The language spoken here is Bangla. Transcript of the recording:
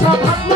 স্বভাব